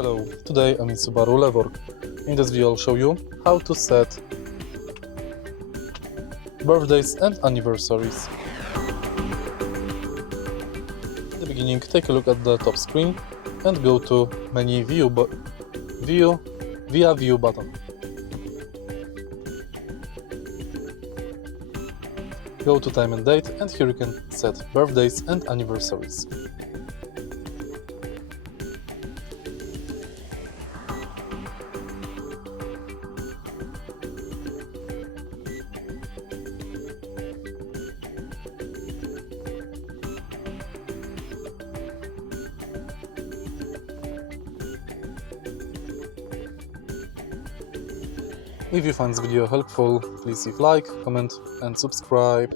Hello, today I'm in Subaru Levorg. In this video I'll show you how to set birthdays and anniversaries. In the beginning, take a look at the top screen and go to menu via view button. Go to time and date, and here you can set birthdays and anniversaries. If you find this video helpful, please leave like, comment and subscribe.